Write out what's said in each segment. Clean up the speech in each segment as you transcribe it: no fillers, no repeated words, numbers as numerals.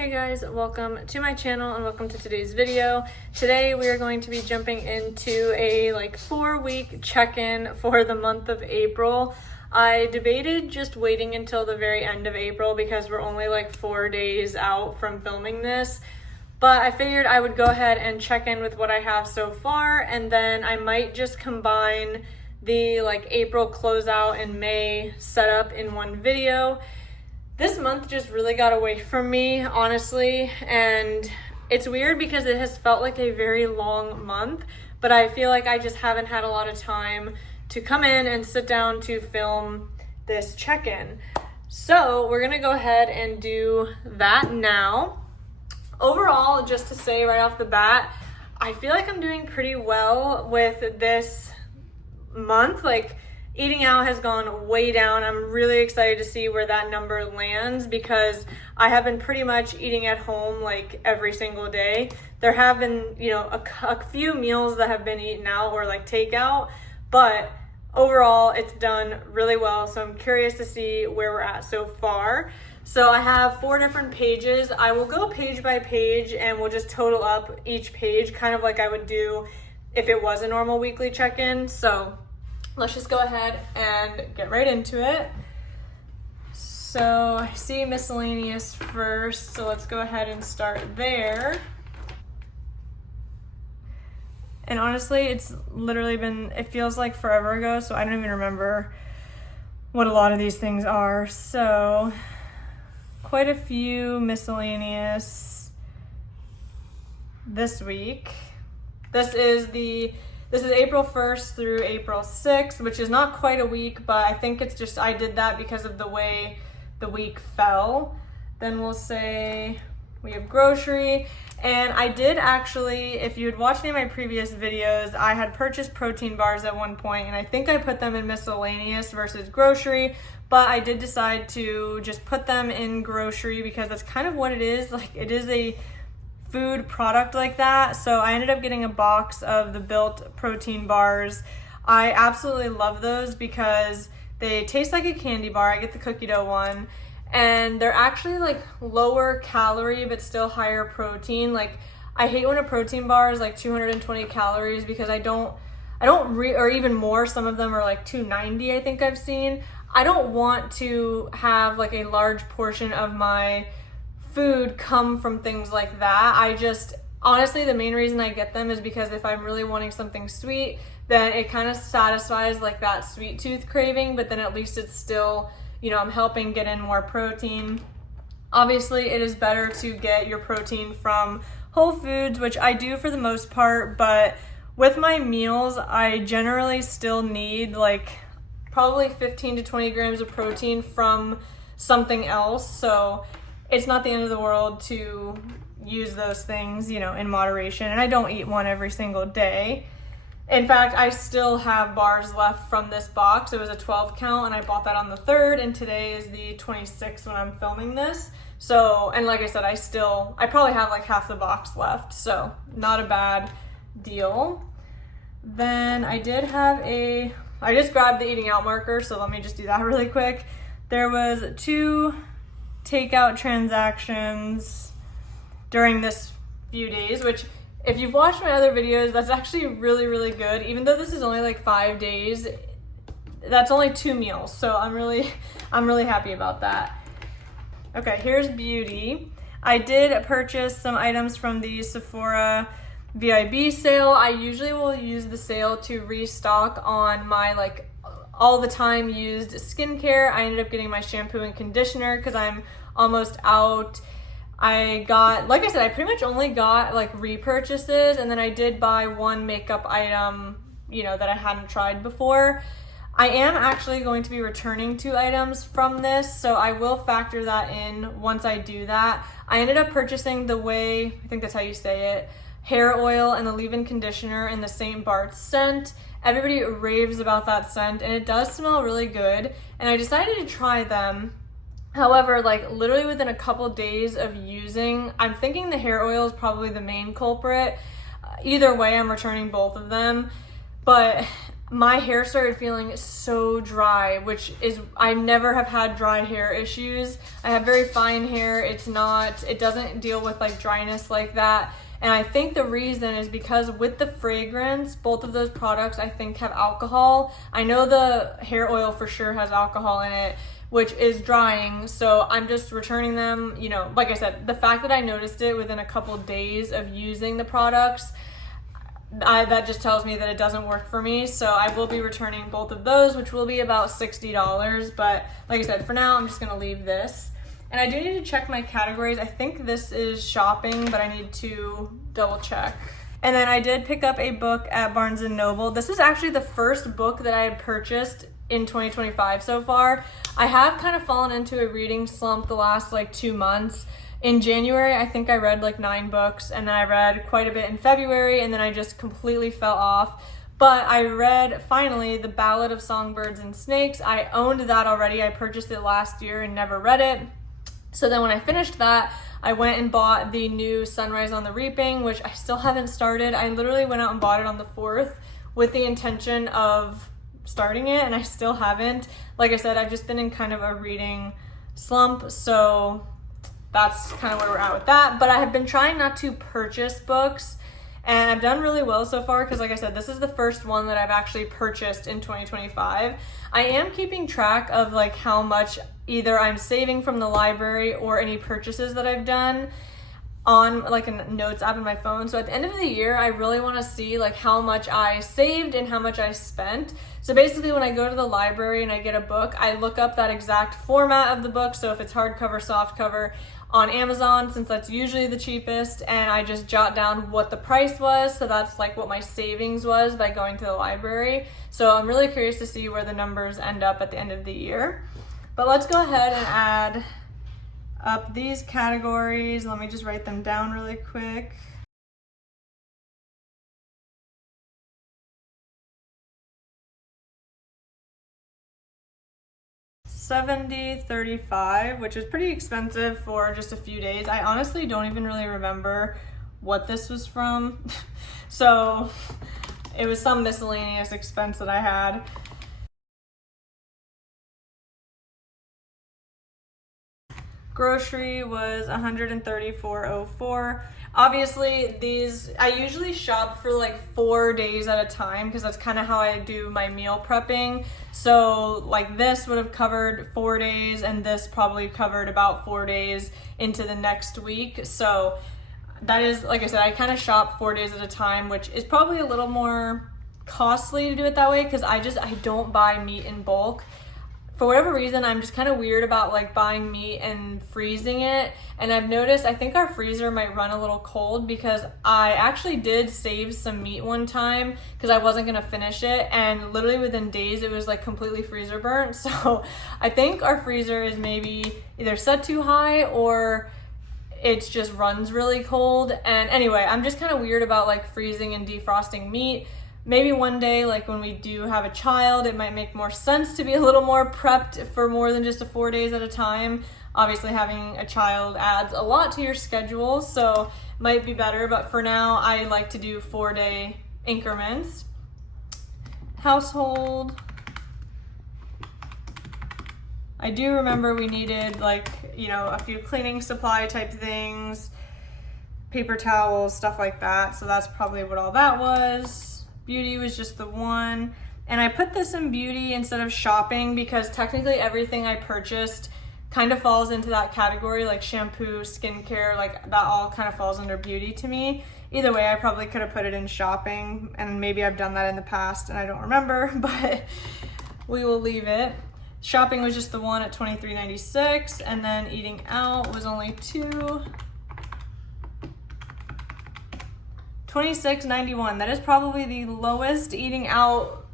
Hey guys, welcome to my channel and welcome to today's video. Today we are going to be jumping into a 4-week check-in for the month of April. I debated just waiting until the very end of April because we're only 4 days out from filming this, but I figured I would go ahead and check in with what I have so far, and then I might just combine the April closeout and May setup in one video. This month just really got away from me, honestly, and it's weird because it has felt like a very long month, but I feel like I just haven't had a lot of time to come in and sit down to film this check-in. So we're gonna go ahead and do that now. Overall, just to say right off the bat, I feel like I'm doing pretty well with this month. Eating out has gone way down. I'm really excited to see where that number lands because I have been pretty much eating at home every single day. There have been, a few meals that have been eaten out or takeout, but overall it's done really well. So I'm curious to see where we're at so far. So I have 4 different pages. I will go page by page and we'll just total up each page kind of like I would do if it was a normal weekly check-in. So let's just go ahead and get right into it. So I see miscellaneous first, so let's go ahead and start there. And honestly, it's literally been, it feels like forever ago, so I don't even remember what a lot of these things are. So quite a few miscellaneous this week. This is April 1st through April 6th, which is not quite a week, but I think it's just, I did that because of the way the week fell. Then we'll say we have grocery, and I did actually, if you had watched any of my previous videos, I had purchased protein bars at one point, and I think I put them in miscellaneous versus grocery, but I did decide to just put them in grocery because that's kind of what it is. It is a food product like that. So I ended up getting a box of the Built protein bars. I absolutely love those because they taste like a candy bar. I get the cookie dough one, and they're actually lower calorie but still higher protein. I hate when a protein bar is 220 calories because or even more. Some of them are 290, I think I've seen. I don't want to have a large portion of my food come from things like that. Honestly, the main reason I get them is because if I'm really wanting something sweet, then it kind of satisfies that sweet tooth craving, but then at least it's still, I'm helping get in more protein. Obviously, it is better to get your protein from Whole Foods, which I do for the most part, but with my meals, I generally still need probably 15 to 20 grams of protein from something else. So it's not the end of the world to use those things, in moderation. And I don't eat one every single day. In fact, I still have bars left from this box. It was a 12 count and I bought that on the 3rd, and today is the 26th when I'm filming this. So, and like I said, I probably have half the box left. So not a bad deal. Then I just grabbed the eating out marker. So let me just do that really quick. There was 2 takeout transactions during this few days, which if you've watched my other videos, that's actually really, really good. Even though this is only 5 days, that's only 2 meals. So I'm really happy about that. Okay, here's beauty. I did purchase some items from the Sephora VIB sale. I usually will use the sale to restock on my all the time used skincare. I ended up getting my shampoo and conditioner because I'm almost out. I got, like I said, I pretty much only got repurchases, and then I did buy one makeup item, that I hadn't tried before. I am actually going to be returning 2 items from this, so I will factor that in once I do that. I ended up purchasing the Way, I think that's how you say it, hair oil and the leave-in conditioner in the St. Bart's scent. Everybody raves about that scent, and it does smell really good, and I decided to try them. However, literally within a couple days of using, I'm thinking the hair oil is probably the main culprit. Either way, I'm returning both of them, but my hair started feeling so dry, which is, I never have had dry hair issues. I have very fine hair. It doesn't deal with like dryness like that. And I think the reason is because with the fragrance, both of those products I think have alcohol. I know the hair oil for sure has alcohol in it, which is drying. So I'm just returning them. You know, like I said, the fact that I noticed it within a couple days of using the products, that just tells me that it doesn't work for me. So I will be returning both of those, which will be about $60. But like I said, for now, I'm just gonna leave this. And I do need to check my categories. I think this is shopping, but I need to double check. And then I did pick up a book at Barnes & Noble. This is actually the first book that I had purchased in 2025 so far. I have kind of fallen into a reading slump the last like 2 months. In January, I think I read like 9 books, and then I read quite a bit in February, and then I just completely fell off. But I read finally The Ballad of Songbirds and Snakes. I owned that already. I purchased it last year and never read it. So then when I finished that, I went and bought the new Sunrise on the Reaping, which I still haven't started. I literally went out and bought it on the 4th with the intention of starting it, and I still haven't. Like I said, I've just been in kind of a reading slump, so that's kind of where we're at with that. But I have been trying not to purchase books, and I've done really well so far because, like I said, this is the first one that I've actually purchased in 2025. I am keeping track of like how much either I'm saving from the library or any purchases that I've done on like a notes app in my phone. So at the end of the year, I really want to see like how much I saved and how much I spent. So basically when I go to the library and I get a book, I look up that exact format of the book. So if it's hardcover, softcover, on Amazon, since that's usually the cheapest, and I just jot down what the price was. So that's like what my savings was by going to the library. So I'm really curious to see where the numbers end up at the end of the year. But let's go ahead and add up these categories. Let me just write them down really quick. $70.35, which is pretty expensive for just a few days. I honestly don't even really remember what this was from. So it was some miscellaneous expense that I had. Grocery was $134.04. Obviously these, I usually shop for like 4 days at a time because that's kind of how I do my meal prepping. So like this would have covered 4 days, and this probably covered about 4 days into the next week. So that is, like I said, I kind of shop 4 days at a time, which is probably a little more costly to do it that way because I don't buy meat in bulk. For whatever reason, I'm just kind of weird about like buying meat and freezing it. And I've noticed, I think our freezer might run a little cold because I actually did save some meat one time because I wasn't gonna finish it. And literally within days, it was like completely freezer burnt. So I think our freezer is maybe either set too high or it just runs really cold. And anyway, I'm just kind of weird about like freezing and defrosting meat. Maybe one day, like when we do have a child, it might make more sense to be a little more prepped for more than just 4 days at a time. Obviously, having a child adds a lot to your schedule, so might be better. But for now, I like to do 4-day increments. Household. I do remember we needed like, you know, a few cleaning supply type things, paper towels, stuff like that. So that's probably what all that was. Beauty was just the one. And I put this in beauty instead of shopping because technically everything I purchased kind of falls into that category, like shampoo, skincare, like that all kind of falls under beauty to me. Either way, I probably could have put it in shopping, and maybe I've done that in the past and I don't remember, but we will leave it. Shopping was just the one at $23.96, and then eating out was only $2. $26.91. That is probably the lowest eating out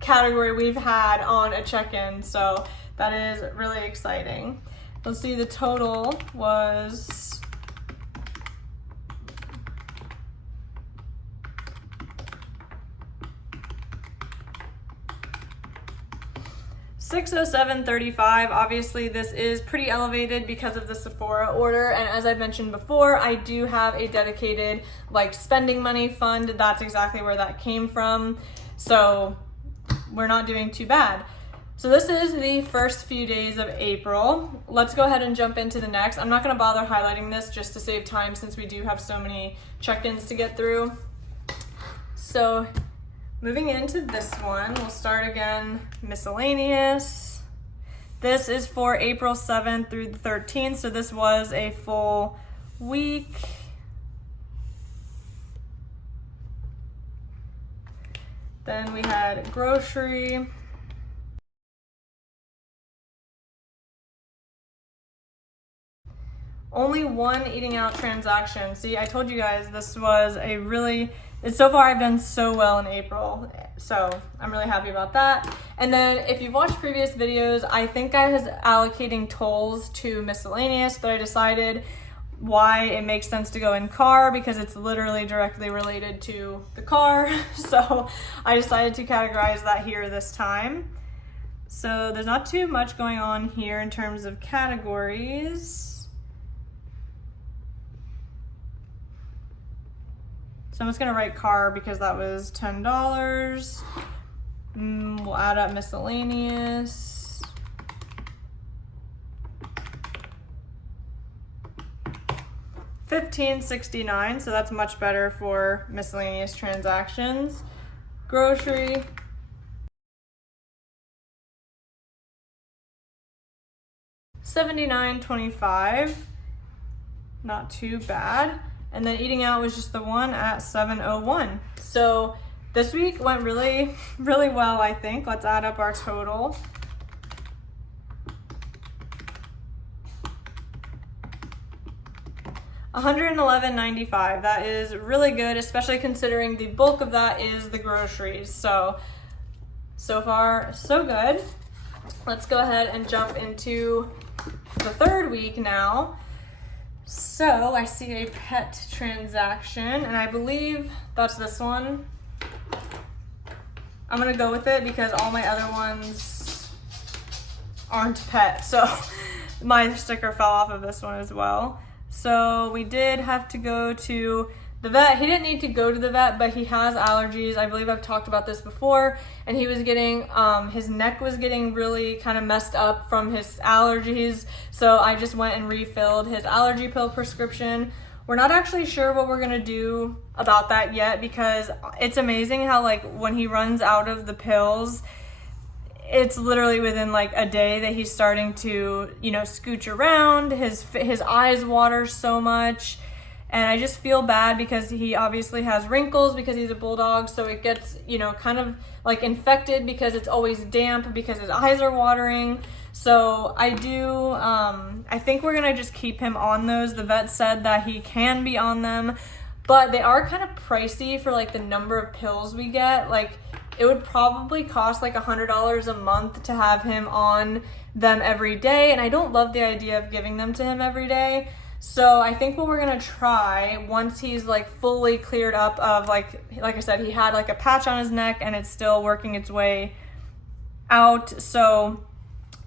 category we've had on a check-in, so that is really exciting. Let's see, the total was $607.35. Obviously this is pretty elevated because of the Sephora order, and as I mentioned before, I do have a dedicated like spending money fund. That's exactly where that came from. So we're not doing too bad. So this is the first few days of April. Let's go ahead and jump into the next. I'm not gonna bother highlighting this just to save time since we do have so many check-ins to get through. So moving into this one, we'll start again, miscellaneous. This is for April 7th through the 13th, so this was a full week. Then we had grocery. Only one eating out transaction. See, I told you guys this was a really, so far I've done so well in April, so I'm really happy about that. And then if you've watched previous videos, I think I was allocating tolls to miscellaneous, but I decided why it makes sense to go in car because it's literally directly related to the car. So I decided to categorize that here this time. So there's not too much going on here in terms of categories. So I'm just gonna write car because that was $10. We'll add up miscellaneous. $15.69, so that's much better for miscellaneous transactions. Grocery. $79.25, not too bad. And then eating out was just the one at $7.01. So this week went really, really well, I think. Let's add up our total. $111.95. That is really good, especially considering the bulk of that is the groceries. So far, so good. Let's go ahead and jump into the third week now. So I see a pet transaction, and I believe that's this one. I'm gonna go with it because all my other ones aren't pet, so my sticker fell off of this one as well. So we did have to go to the vet. He didn't need to go to the vet, but he has allergies. I believe I've talked about this before, and he was getting, his neck was getting really kind of messed up from his allergies. So I just went and refilled his allergy pill prescription. We're not actually sure what we're gonna do about that yet because it's amazing how like when he runs out of the pills, it's literally within like a day that he's starting to, you know, scooch around. His eyes water so much. And I just feel bad because he obviously has wrinkles because he's a bulldog. So it gets, you know, kind of like infected because it's always damp because his eyes are watering. So I think we're going to just keep him on those. The vet said that he can be on them, but they are kind of pricey for like the number of pills we get. Like it would probably cost like $100 a month to have him on them every day. And I don't love the idea of giving them to him every day. So I think what we're gonna try once he's like fully cleared up of like I said, he had like a patch on his neck and it's still working its way out. So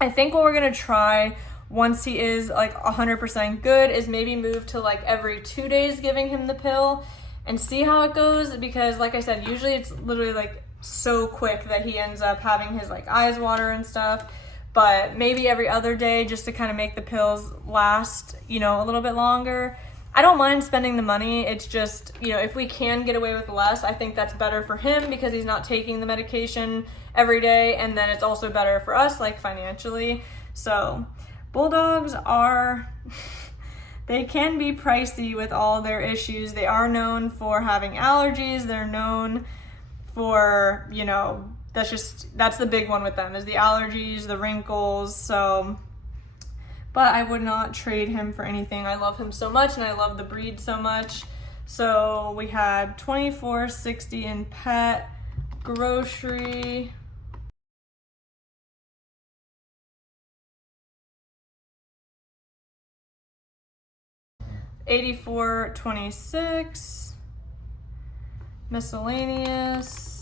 I think what we're gonna try once he is like 100% good is maybe move to like every 2 days giving him the pill and see how it goes. Because like I said, usually it's literally like so quick that he ends up having his like eyes water and stuff. But maybe every other day just to kind of make the pills last, you know, a little bit longer. I don't mind spending the money. It's just, you know, if we can get away with less, I think that's better for him because he's not taking the medication every day. And then it's also better for us, like financially. So bulldogs are, they can be pricey with all their issues. They are known for having allergies. They're known for, you know, that's the big one with them is the allergies, the wrinkles. So, but I would not trade him for anything. I love him so much and I love the breed so much. So we had $24.60 in pet, grocery, $84.26, miscellaneous,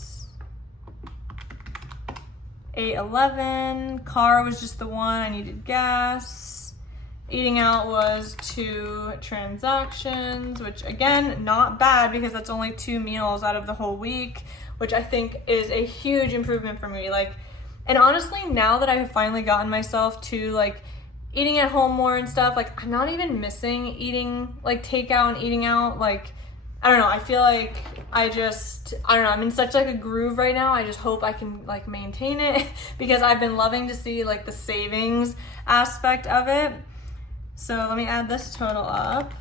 $8.11. Car was just the one. I needed gas. Eating out was 2 transactions, which again, not bad because that's only 2 meals out of the whole week, which I think is a huge improvement for me. Like, and honestly, now that I've finally gotten myself to like eating at home more and stuff, like I'm not even missing eating like takeout and eating out. Like, I don't know, I feel like I don't know, I'm in such like a groove right now. I just hope I can like maintain it because I've been loving to see like the savings aspect of it. So let me add this total up.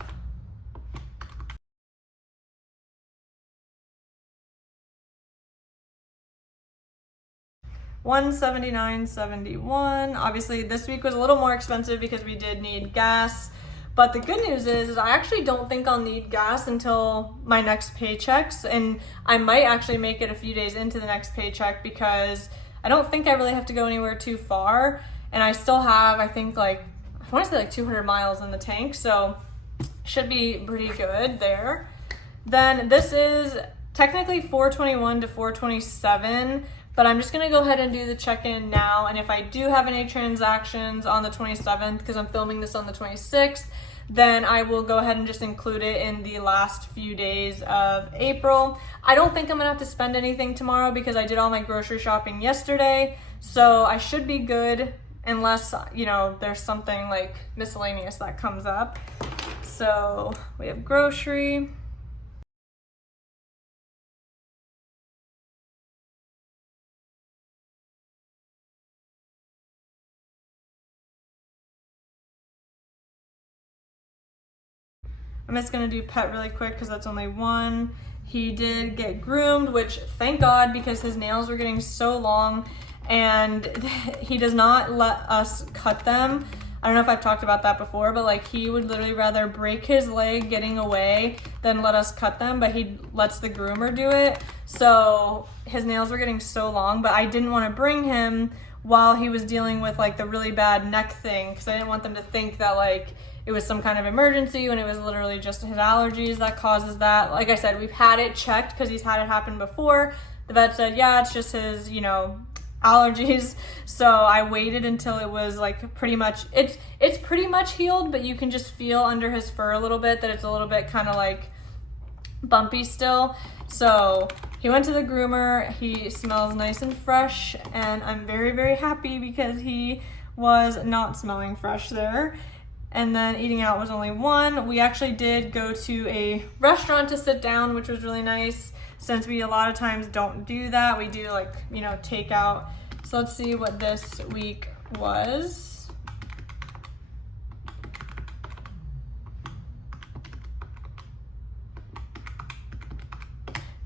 $179.71. Obviously this week was a little more expensive because we did need gas. But the good news is I actually don't think I'll need gas until my next paychecks, and I might actually make it a few days into the next paycheck because I don't think I really have to go anywhere too far, and I still have, I think, like, I want to say like 200 miles in the tank, so should be pretty good there. Then this is technically 421 to 427, but I'm just gonna go ahead and do the check-in now, and if I do have any transactions on the 27th, because I'm filming this on the 26th, then I will go ahead and just include it in the last few days of April. I don't think I'm gonna have to spend anything tomorrow because I did all my grocery shopping yesterday, so I should be good unless, you know, there's something like miscellaneous that comes up. So we have grocery. I'm just gonna do pet really quick because that's only one. He did get groomed, which thank God, because his nails were getting so long and he does not let us cut them. I don't know if I've talked about that before, but like he would literally rather break his leg getting away than let us cut them, but he lets the groomer do it. So his nails were getting so long, but I didn't want to bring him while he was dealing with like the really bad neck thing because I didn't want them to think that like it was some kind of emergency when it was literally just his allergies that causes that. Like I said, we've had it checked because he's had it happen before. The vet said, yeah, it's just his, you know, allergies. So I waited until it was like pretty much, it's pretty much healed, but you can just feel under his fur a little bit that it's a little bit kind of like bumpy still. So he went to the groomer. He smells nice and fresh, and I'm very, very happy because he was not smelling fresh there. And then eating out was only one. We actually did go to a restaurant to sit down, which was really nice since we a lot of times don't do that. We do like, you know, takeout. So let's see what this week was.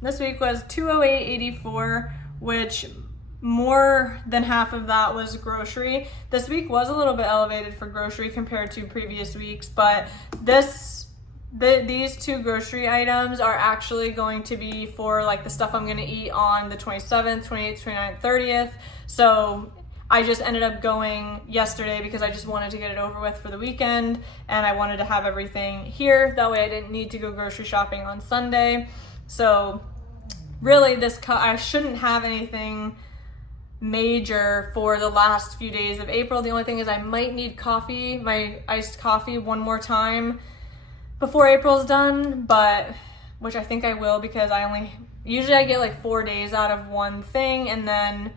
This week was $208.84, which more than half of that was grocery. This week was a little bit elevated for grocery compared to previous weeks, but these 2 grocery items are actually going to be for like the stuff I'm gonna eat on the 27th, 28th, 29th, 30th. So I just ended up going yesterday because I just wanted to get it over with for the weekend, and I wanted to have everything here. That way I didn't need to go grocery shopping on Sunday. So really I shouldn't have anything major for the last few days of April. The only thing is I might need coffee, my iced coffee, one more time before April's done, but which I think I will because usually I get like 4 days out of one thing and then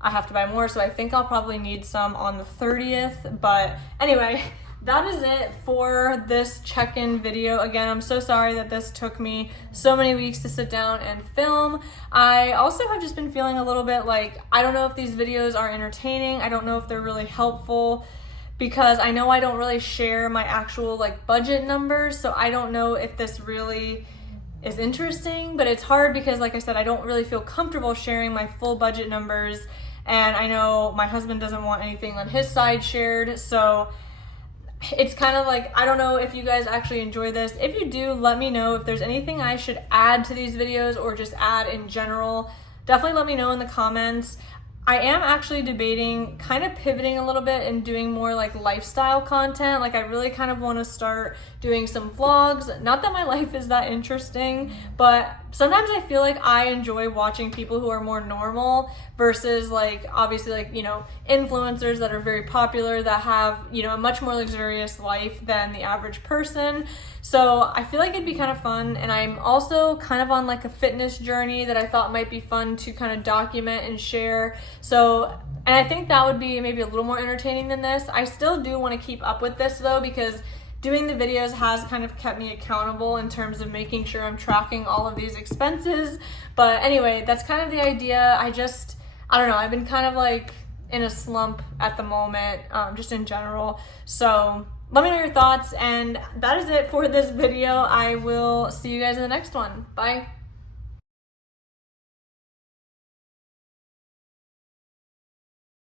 I have to buy more, so I think I'll probably need some on the 30th. But anyway, that is it for this check-in video. Again, I'm so sorry that this took me so many weeks to sit down and film. I also have just been feeling a little bit like, I don't know if these videos are entertaining. I don't know if they're really helpful because I know I don't really share my actual like budget numbers. So I don't know if this really is interesting, but it's hard because like I said, I don't really feel comfortable sharing my full budget numbers. And I know my husband doesn't want anything on his side shared. So it's kind of like, I don't know if you guys actually enjoy this. If you do, let me know if there's anything I should add to these videos or just add in general. Definitely let me know in the comments. I am actually debating kind of pivoting a little bit and doing more like lifestyle content. Like I really kind of want to start doing some vlogs. Not that my life is that interesting, but sometimes I feel like I enjoy watching people who are more normal versus like obviously like, you know, influencers that are very popular that have, you know, a much more luxurious life than the average person. So I feel like it'd be kind of fun, and I'm also kind of on like a fitness journey that I thought might be fun to kind of document and share. So, and I think that would be maybe a little more entertaining than this. I still do want to keep up with this though, because doing the videos has kind of kept me accountable in terms of making sure I'm tracking all of these expenses. But anyway, that's kind of the idea. I don't know, I've been kind of like in a slump at the moment, just in general. So let me know your thoughts, and that is it for this video. I will see you guys in the next one. Bye.